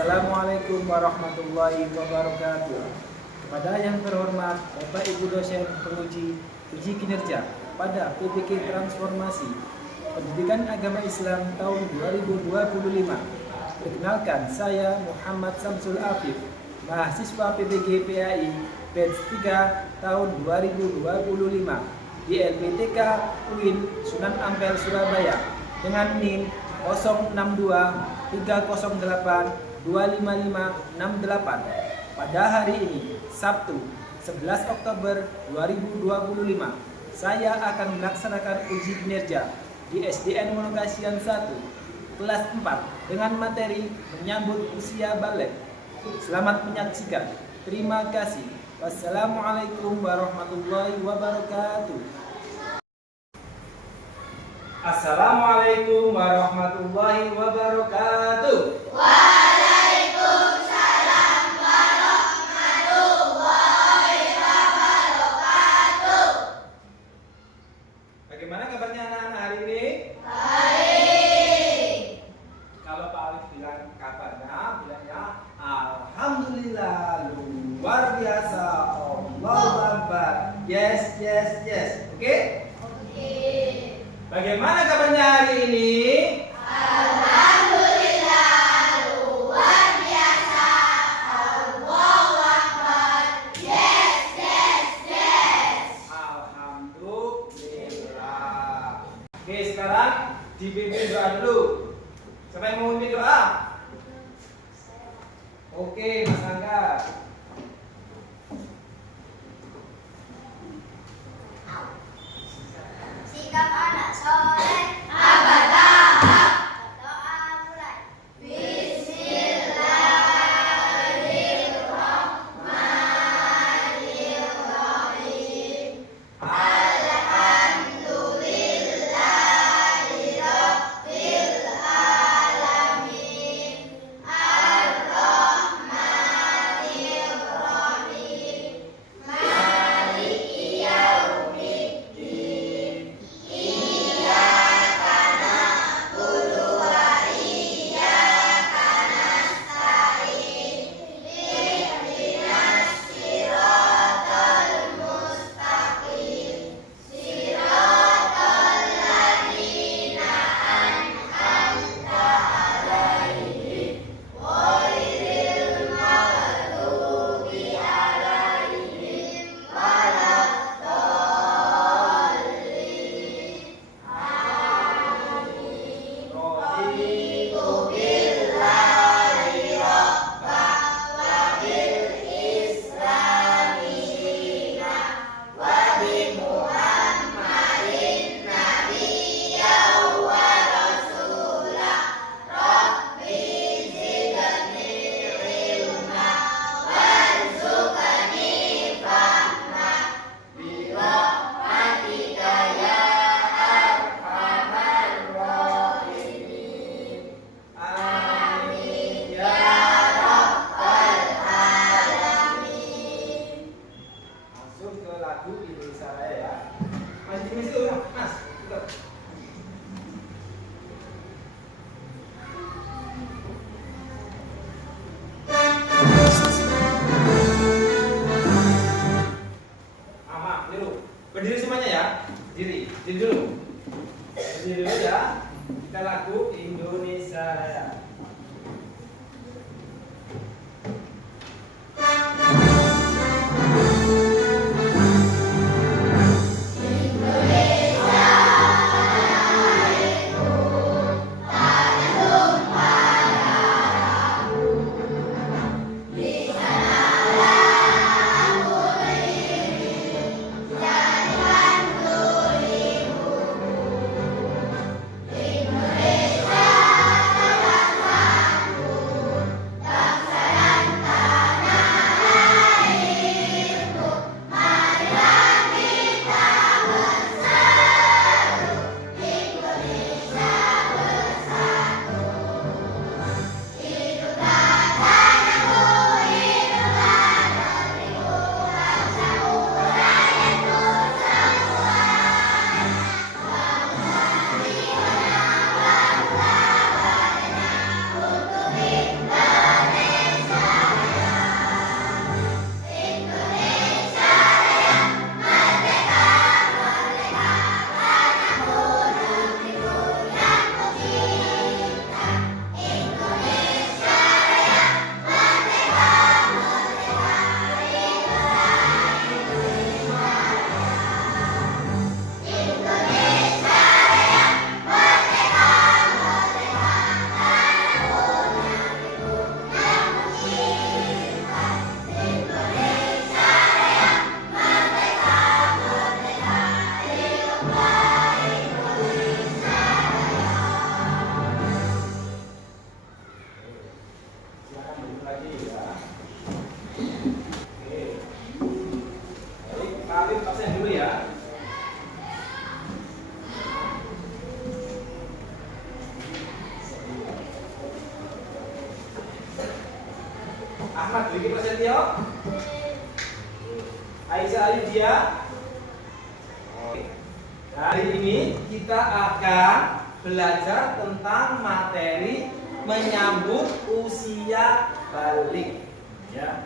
Assalamualaikum warahmatullahi wabarakatuh. Kepada yang terhormat Bapak Ibu dosen penguji uji kinerja pada PPK Transformasi Pendidikan Agama Islam tahun 2025. Perkenalkan, saya Muhammad Samsul Afif, mahasiswa PPG PAI batch 3 tahun 2025 di LPTK UIN Sunan Ampel Surabaya dengan NIM 0620308255568. Pada hari ini, Sabtu 11 Oktober 2025, saya akan melaksanakan uji kinerja di SDN Monokasian 1 kelas 4 dengan materi menyambut usia balik. Selamat menyaksikan. Terima kasih. Wassalamualaikum warahmatullahi wabarakatuh. Assalamualaikum warahmatullahi wabarakatuh. Waalaikumsalam warahmatullahi wabarakatuh. Bagaimana kabarnya anak-anak hari ini? Baik. Kalau Pak Alif bilang kabarnya, bilangnya Alhamdulillah, luar biasa, Allahu Akbar. Yes. Oke? Oke. Bagaimana kabarnya hari ini? Alhamdulillah, luar biasa, Allahu Akbar. Yes. Alhamdulillah. Oke, sekarang dipimpin doa dulu. Siapa yang mau memimpin doa? Oke, Mas Angga. Sikap anak soleh, abad tahap. Berdoa mulai. Bismillahirrahmanirrahim. Alhamdulillahirabbil alamin. Arrahmanirrahim. lagi ya. Oke. Baik, Pak Habib absen dulu ya. Ahmad Dwi Prasetyo. Aisyah Ayudia. Oke. Hari ini kita akan belajar tentang materi menyambut usia balik. Ya.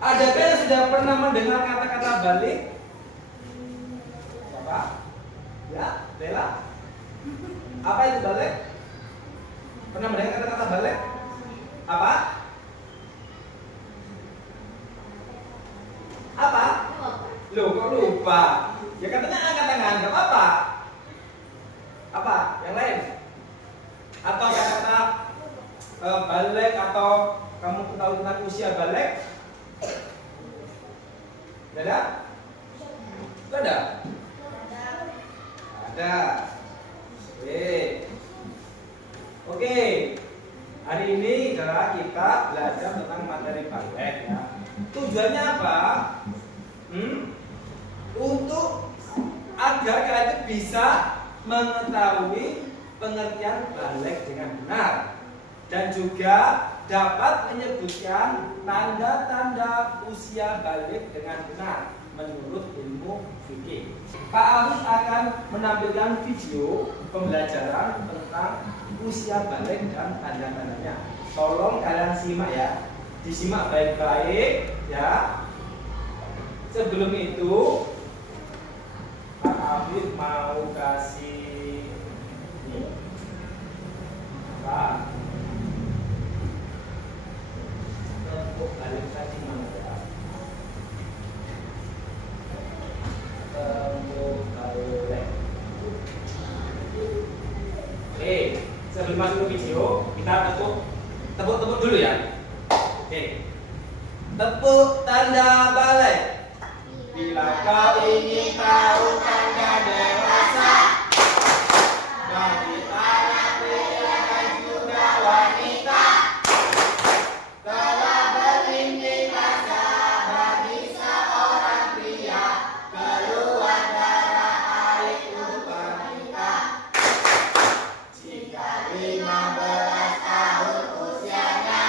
Adakah yang sudah pernah mendengar kata-kata balik? Siapa? Ya, Bella. Apa itu balik? Pernah mendengar kata-kata balik? Apa? Apa? Loh, kok lupa? Ya katanya angkat tangan, nggak apa-apa. Apa? Yang lain? Atau kata-kata balik atau kamu tahu tentang usia balik? Tidak ada? Tidak ada? Ada. Oke. Hari ini adalah kita belajar tentang materi balik ya. Tujuannya apa? Untuk agar kalian itu bisa mengetahui pengertian balik dengan benar dan juga dapat menyebutkan tanda-tanda usia balik dengan benar menurut ilmu fikih. Pak Agus akan menampilkan video pembelajaran tentang usia balik dan tanda-tandanya. Tolong kalian simak ya, disimak baik-baik ya. Sebelum itu Pak Habib mau kasih apa? Tepuk balik tadi mana ya? Tepuk balik. Oke, sebelum masuk ke video kita tepuk dulu ya. Oke, tepuk tanda balik. Bila kau ingin tahu tanda dewasa bagi para pria dan juga wanita, telah berlindung masa bagi seorang pria keluar darah haid untuk wanita. Jika 15 tahun usianya,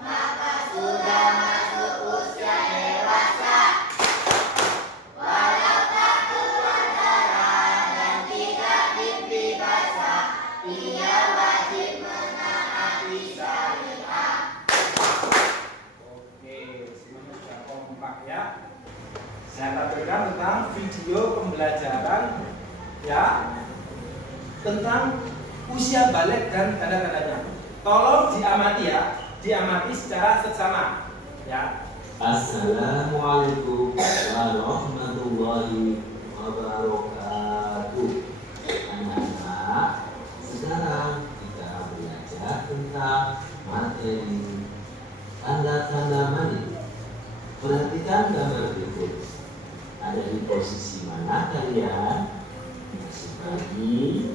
maka sudah masuk usia dewasa. Walau tak keluar darah dan tidak pipi basah, ia wajib menaati syariat. Oke, semuanya sudah kompak ya. Saya tampilkan tentang video pembelajaran ya tentang usia balik dan tanda-tandanya. Tolong diamati ya, diamati secara seksama ya. Assalamualaikum warahmatullahi wabarakatuh. Anak-anak, sekarang kita belajar tentang materi tanda-tanda mani. Perhatikan gambar berikut. Ada di posisi mana kalian? Masih pagi,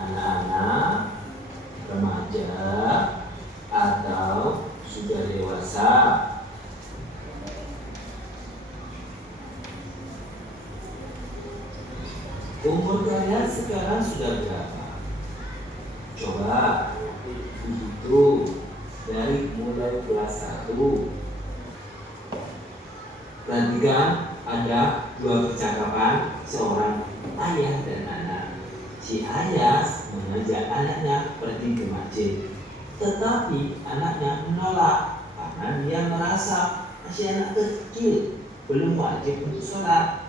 anak-anak, remaja, atau sudah dewasa? Umur kalian sekarang sudah berapa? Coba dihitung dari mulai kelas 1. Perhatikan ada 2 percakapan seorang ayah dan anak. Si ayah mengajak anaknya pergi ke masjid, tetapi anaknya menolak karena dia merasa masih anak kecil, belum wajib untuk sholat.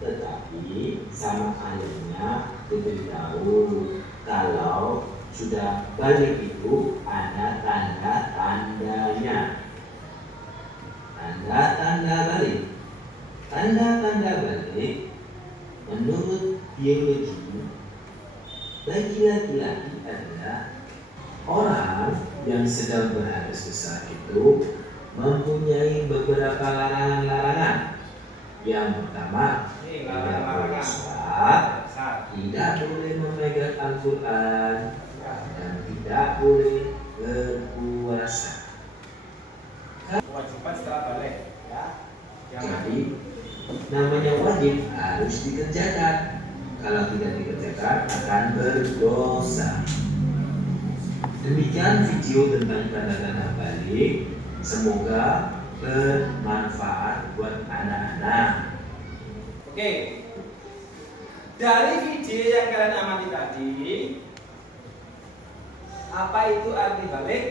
Tetapi sama ayahnya diberitahu kalau sudah balik itu ada tanda-tandanya. Tanda-tanda balik. Tanda-tanda balik menurut biologi bagi laki-laki adalah orang yang sedang berhadas besar itu mempunyai beberapa larangan-larangan. Yang pertama, tidak boleh sholat, tidak boleh memegang Al-Quran, dan tidak boleh berpuasa. Kewajiban setelah balik ya. Yang Jadi namanya wajib harus dikerjakan. Kalau tidak dikerjakan akan berdosa. Demikian video tentang tanda-tanda balik. Semoga bermanfaat buat anak-anak. Oke. Dari video yang kalian amati tadi, apa itu arti balik?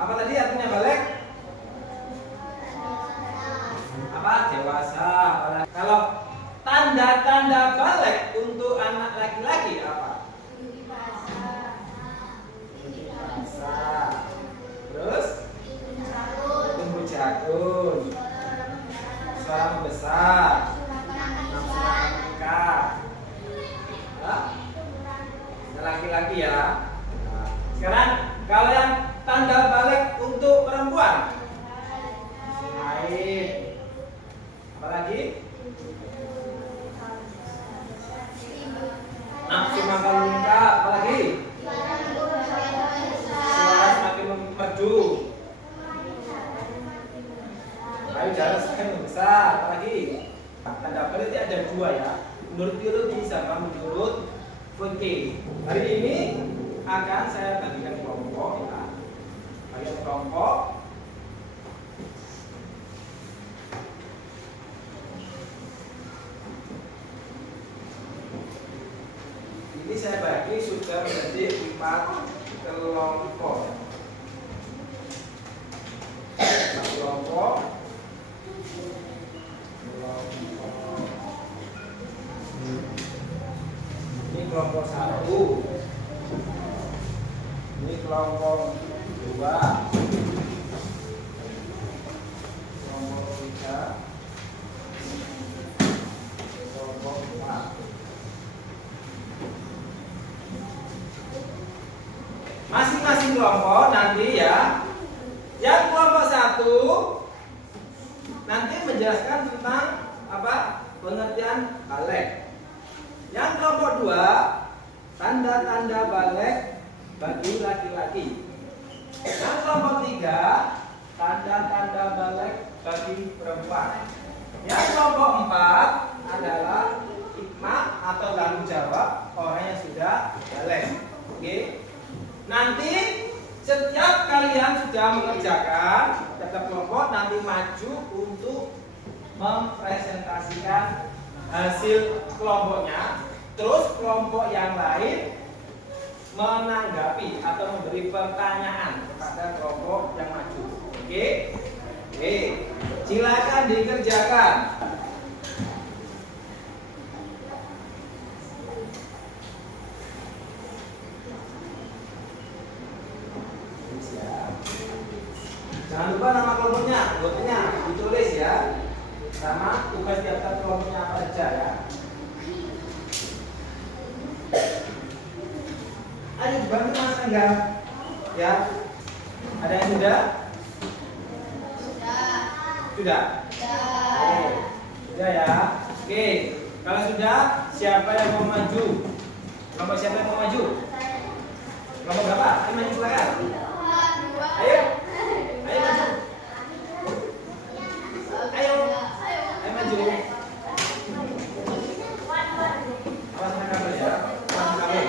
Apa tadi artinya balik? Apa? Dewasa. Kalau tanda-tanda balik untuk anak laki-laki apa? Terus tumbuh jagung, suara membesar, nafsu makan ikan. Laki-laki ya. Nah, sekarang kalau yang tanda balik untuk perempuan, haid. Apalagi? Nafsu makan ikan. Apalagi? Merdu. Ayo jalan semakin membesar. Apalagi tanda balik ada dua ya, menurut biologi sama menurut fikih. Hari ini akan saya bagikan kelompok ya. Bagian kelompok. Ini saya bagi sudah menjadi 4 kelompok. Kelompok. Ini kelompok 1. Ini kelompok 2. Kelompok 3. Kelompok 4. Masing-masing kelompok nanti ya. Yang kelompok 1 nanti menjelaskan tentang apa? Pengertian balik. Yang kelompok 2 tanda-tanda balik bagi laki-laki. Yang kelompok 3 tanda-tanda balik bagi perempuan. Yang kelompok 4 adalah hikmah atau tanggung jawab orang yang sudah balik. Oke. Nanti setiap kalian sudah mengerjakan setiap kelompok nanti maju untuk mempresentasikan hasil kelompoknya. Terus kelompok yang lain menanggapi atau memberi pertanyaan kepada kelompok yang maju. Oke? Oke. Silakan dikerjakan. Jangan lupa nama kelompoknya, anggotanya ditulis ya. Sama tugas tiap-tiap kelompoknya apa saja ya. Ayo bantu Mas Angga. Ya. Ada yang sudah? Sudah. Oke. Sudah ya. Oke. Kalau sudah, siapa yang mau maju? Kelompok siapa yang mau maju? Kelompok berapa? Ayo maju silakan. Ayo. Ayo maju. Ayo. Ayo maju. Awas kabel ya. Awas kabel.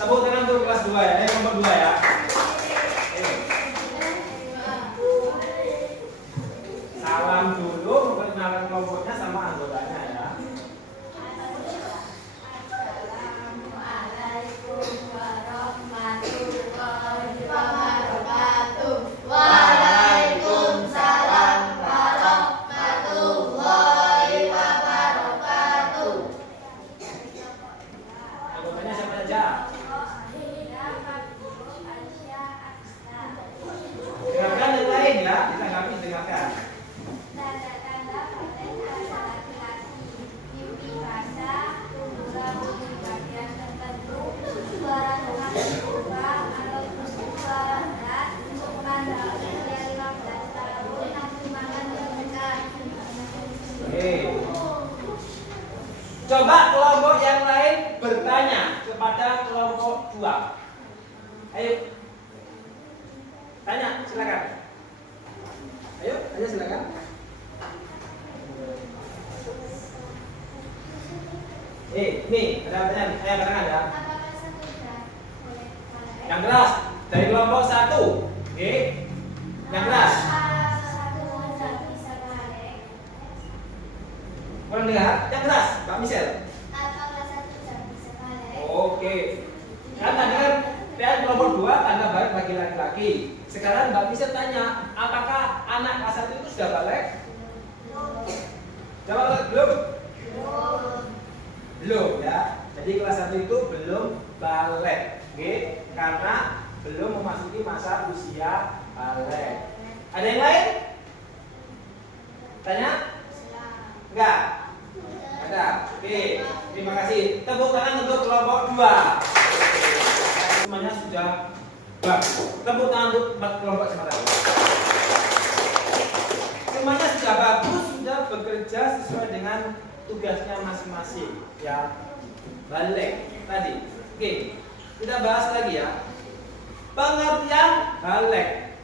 Tepuk tangan untuk kelas 2 ya. Kelompok 2 ya. Salam dulu, memperkenalkan kelompoknya sama anggotanya ya. Assalamualaikum warahmatullahi wabarakatuh. 2. Ayo. Tanya, silakan. Ayo silakan. Nih, ada pertanyaan. Katakan ada. Apakah satu gerak boleh balik? Yang keras dari kelompok 1. Oke. Yang keras. Apakah satu gerak bisa balik? Kurang dengar? Yang keras, Pak Michelle. Apakah satu gerak bisa balik? Oke. Kan tadi kan lihat kelompok 2 tanda balik bagi laki-laki. Sekarang Mbak Michelle tanya, apakah anak kelas 1 itu sudah balik? Jawab belum? Belum ya. Jadi kelas 1 itu belum balik. Oke, karena belum memasuki masa usia balik. Ada yang lain? Tanya? Enggak? Ada. Oke, terima kasih. Tepuk tangan untuk kelompok 2. Semuanya sudah bagus. Tepuk tangan untuk kelompok sementara. Semuanya sudah bagus, sudah bekerja sesuai dengan tugasnya masing-masing. Ya, balik tadi. Oke, kita bahas lagi ya. Pengertian balik.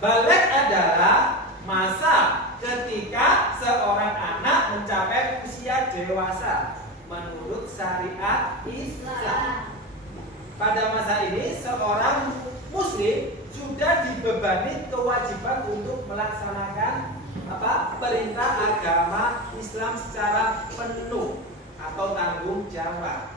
Balik adalah masa ketika seorang anak mencapai usia dewasa menurut syariat Islam. Pada masa ini seorang muslim sudah dibebani kewajiban untuk melaksanakan perintah agama Islam secara penuh atau tanggung jawab.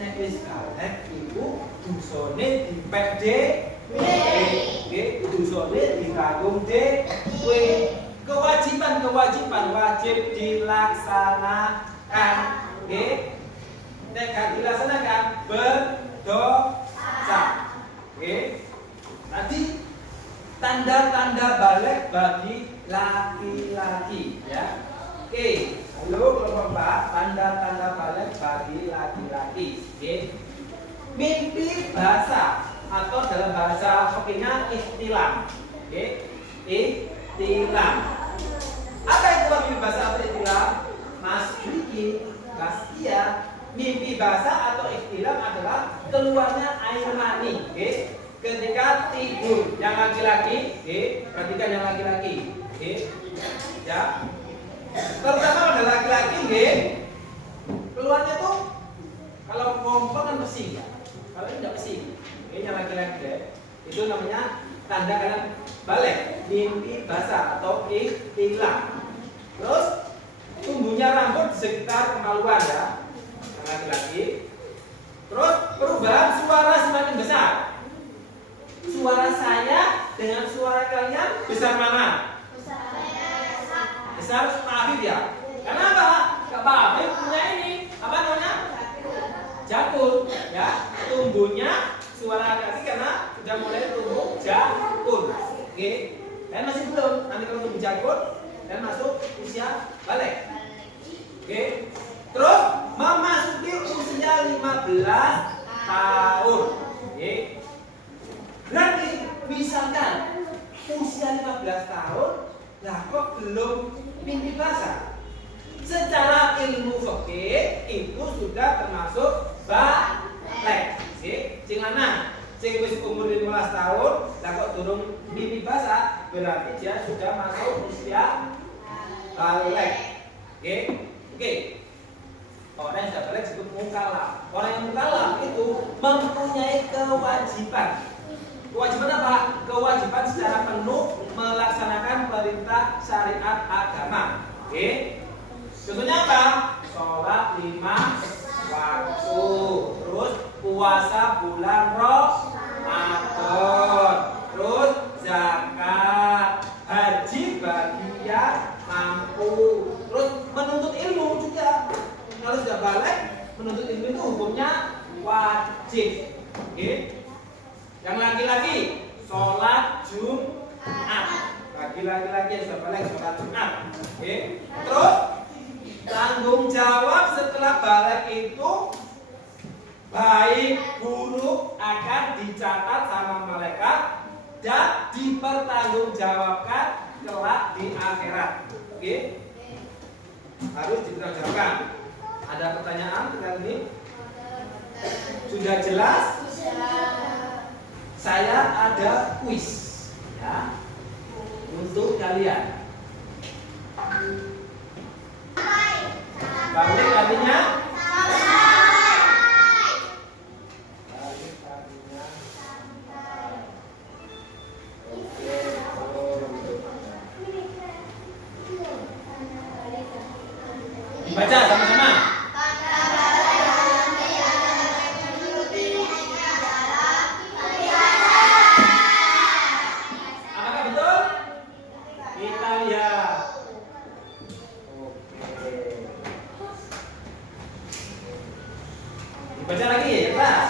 Nek wis balik iku dosane dipek dhewe, dosane ditanggung dhewe. Kewajiban wajib dilaksanakan. Nggih. Nek gak dilaksanakan berdosa. Nggih. Tadi tanda-tanda balik bagi laki-laki ya. Oke, halo kelompok 4, tanda-tanda balik bagi laki-laki. Oke. Mimpi basah atau dalam bahasa fikihnya ihtilam. Oke. Ihtilam. Apa itu mimpi basah atau ihtilam? Mas Wiki, Mas Kia, mimpi basah atau ihtilam adalah keluarnya air mani. Oke. Ketika tidur yang laki-laki, perhatikan yang laki-laki, ya. Terutama pada laki-laki, keluarnya tuh kalau ngompong kan bersih, kalau ini tidak bersih, yang laki-laki, itu namanya tanda kalian balik, mimpi basah atau ihtilam. Terus tumbuhnya rambut di sekitar kemaluan ya, yang laki-laki. Terus perubahan suara semakin besar. Suara saya dengan suara kalian besar mana? Besar Pak Afif ya. Kenapa? Pak Afif punya ini apa namanya? Jakun ya. Tumbuhnya suara kaki karena sudah mulai tumbuh jakun. Oke. Dan masih belum. Nanti kalau tumbuh jakun dan masuk usia balik. Oke. Terus memasuki usia 15 tahun. Oke. Berarti misalkan usia 15 tahun, lah kok belum mimpi basah? Secara ilmu fikih itu sudah termasuk balik. Sing lanang, sing wis umur 15 tahun, lah kok durung mimpi basah, berarti dia sudah masuk usia balik. Oke. Orang yang sudah balik disebut mukallaf. Orang yang mukallaf itu mempunyai kewajiban. Kewajiban apa? Kewajiban secara penuh melaksanakan perintah syariat agama. Oke. Contohnya apa? Sholat 5 waktu. Terus puasa bulan Ramadan. Terus zakat, haji bagi yang mampu. Terus menuntut ilmu juga. Kalau sudah balik, menuntut ilmu itu hukumnya wajib. Oke. Yang laki-laki sholat Jumat. Bagi laki-laki yang sudah balik sholat Jumat. Oke. Terus tanggung jawab setelah balik itu baik buruk akan dicatat sama malaikat dan dipertanggungjawabkan kelak di akhirat. Oke. Harus dipertanggungjawabkan. Ada pertanyaan tentang ini? Sudah jelas? Saya ada kuis ya untuk kalian. Balik artinya baca sama-sama. Apakah betul? Kita lihat. Oke. Dibaca lagi ya, kelas.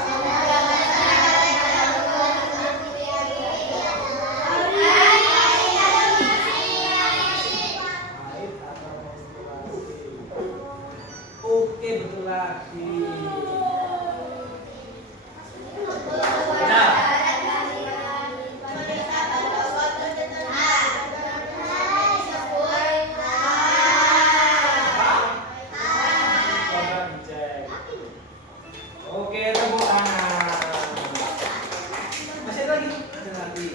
Oke, betul lagi. Baca. Coba dicek. Oke, tepuk tangan. Masih ada lagi? Ada lagi.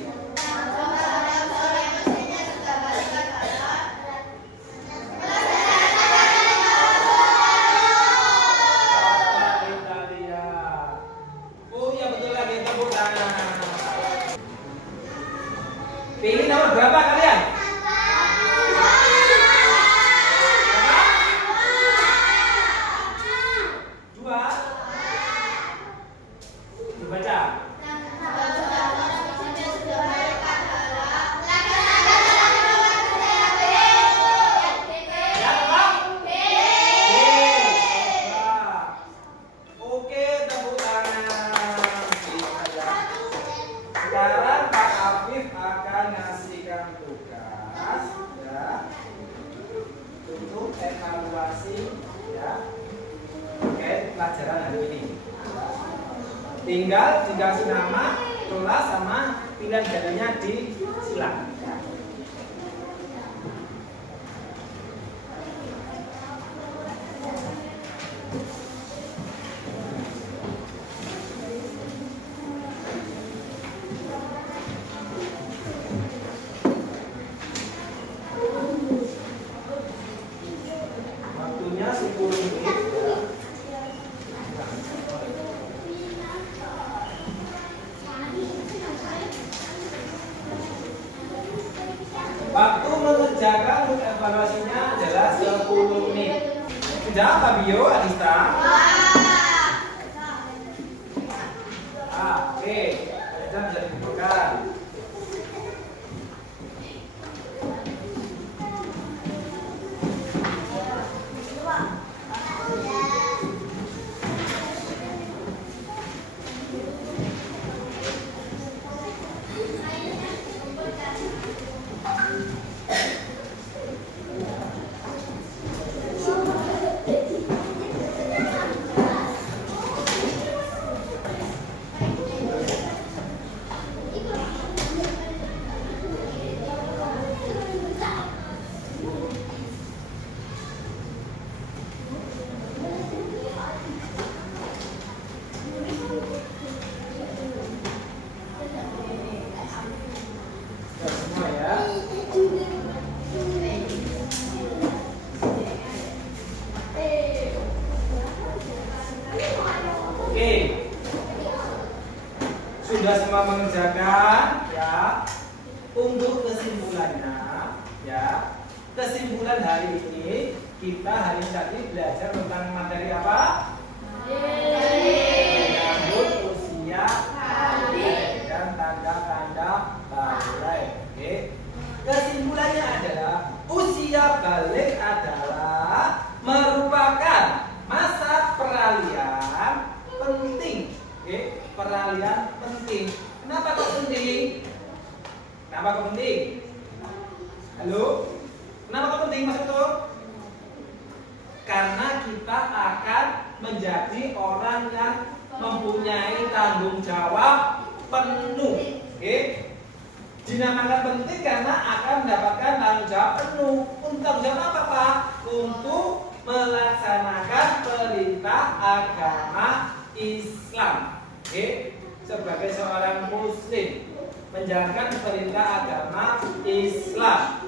Coba kita lihat. Oh iya betul lagi, tepuk tangan. Pilih nomor berapa kalian? Dua. Dibaca. Ya, apa? Oke, tepuk tangan. Sekarang Pak Afif akan ngasihkan tugas ya untuk evaluasi ya terkait pelajaran hari ini. Tinggal dikasih nama, kelas sama pilihan jalannya disilang. Waktunya 10 menit. Waktu mengerjakan evaluasinya adalah 10 menit. Sudah, Fabio, Arista? Oke. Arista bisa dibuka. Semua ya. Oke. Sudah semua mengerjakan ya. Untuk kesimpulannya ya. Kesimpulan hari ini kita hari ini tadi belajar tentang materi apa? Menyambut usia balik dan tanda-tanda balik. Oke. Kesimpulannya adalah usia balik adalah merupakan masa peralihan penting. Oke, peralihan penting. Kenapa kok penting? Kenapa kok penting? Halo? Kenapa kok penting Mas Uto? Karena kita akan menjadi orang yang mempunyai tanggung jawab penuh. Oke? Dinamakan penting karena akan mendapatkan tanggung jawab penuh. Untuk tanggung jawab apa, Pak? Untuk melaksanakan perintah agama Islam. Oke? sebagai seorang muslim menjalankan perintah agama Islam.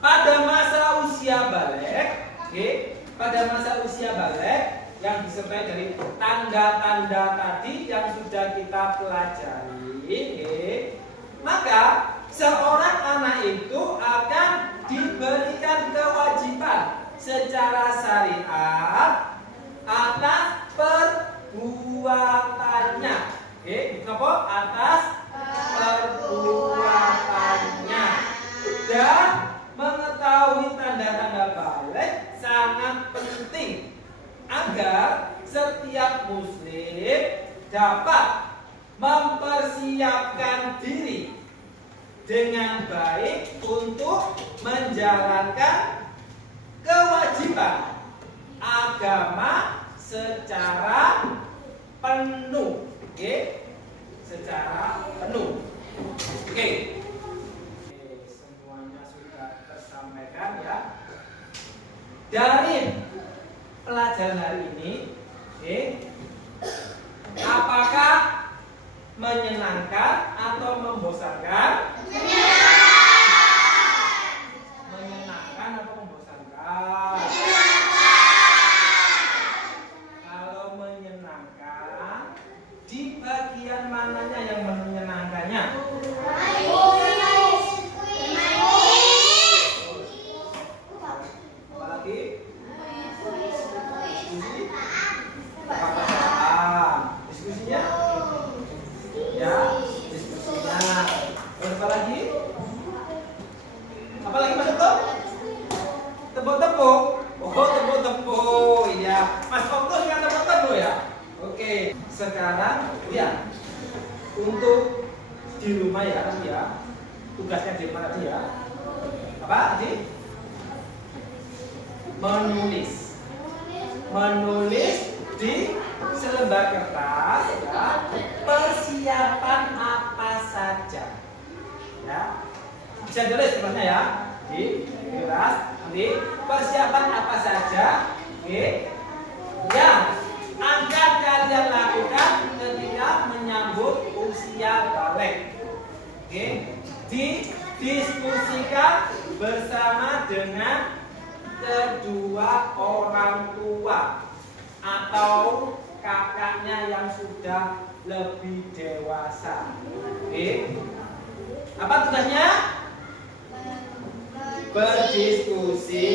Pada masa usia balik, pada masa usia balik yang disertai dari tanda-tanda tadi yang sudah kita pelajari, maka seorang anak itu akan diberikan kewajiban secara syariat atas perbuatannya. Kenapa? Atas perbuatannya. Dan mengetahui tanda-tanda balik sangat penting agar setiap muslim dapat mempersiapkan diri dengan baik untuk menjalankan kewajiban agama secara penuh. Secara penuh. Semuanya sudah tersampaikan ya. Dari pelajaran hari ini, apakah menyenangkan atau membosankan? Menyenangkan atau membosankan? Kalau menyenangkan, di bagian mananya yang menyenangkannya? Apalagi? Diskusinya? Ya, diskusinya. Apa lagi? Apalagi Mas Okto? Tepuk-tepuk. Oh, tepuk-tepuk. Iya. Mas Okto suka tepuk-tepuk ya? Oke. Sekarang ya, untuk di rumah ya, tugasnya di rumah tadi ya. Apa tadi? Menulis di selembar kertas ya, persiapan apa saja ya, bisa tulis kertasnya ya, di kertas nanti persiapan apa saja yang akan kalian lakukan ketika menyambut usia balik. Didiskusikan bersama dengan kedua orang tua atau kakaknya yang sudah lebih dewasa. Apa tugasnya? Berdiskusi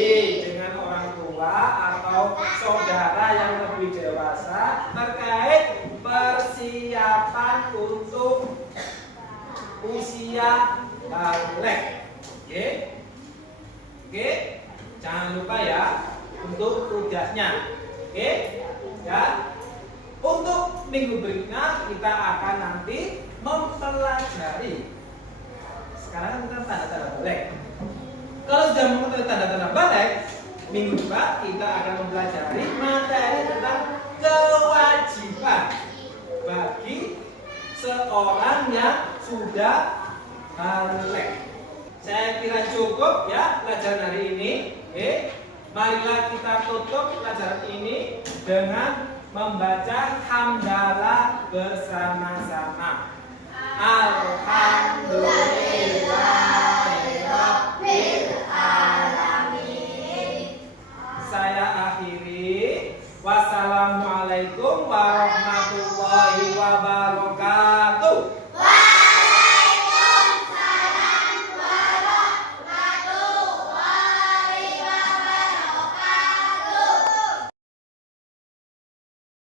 dengan orang tua atau saudara yang lebih dewasa terkait persiapan untuk usia balik. Jangan lupa ya untuk tugasnya. Ya. Untuk minggu berikutnya kita akan nanti mempelajari. Sekarang kita tanda-tanda balik. Kalau sudah mengetahui tanda-tanda balik, minggu depan kita akan mempelajari materi tentang kewajiban bagi seorang yang sudah balik. Saya kira cukup ya pelajaran hari ini. Marilah kita tutup pelajaran ini dengan membaca hamdalah bersama-sama. Alhamdulillahirabbil alamin. Saya akhiri. Wassalamualaikum warahmatullahi wabarakatuh.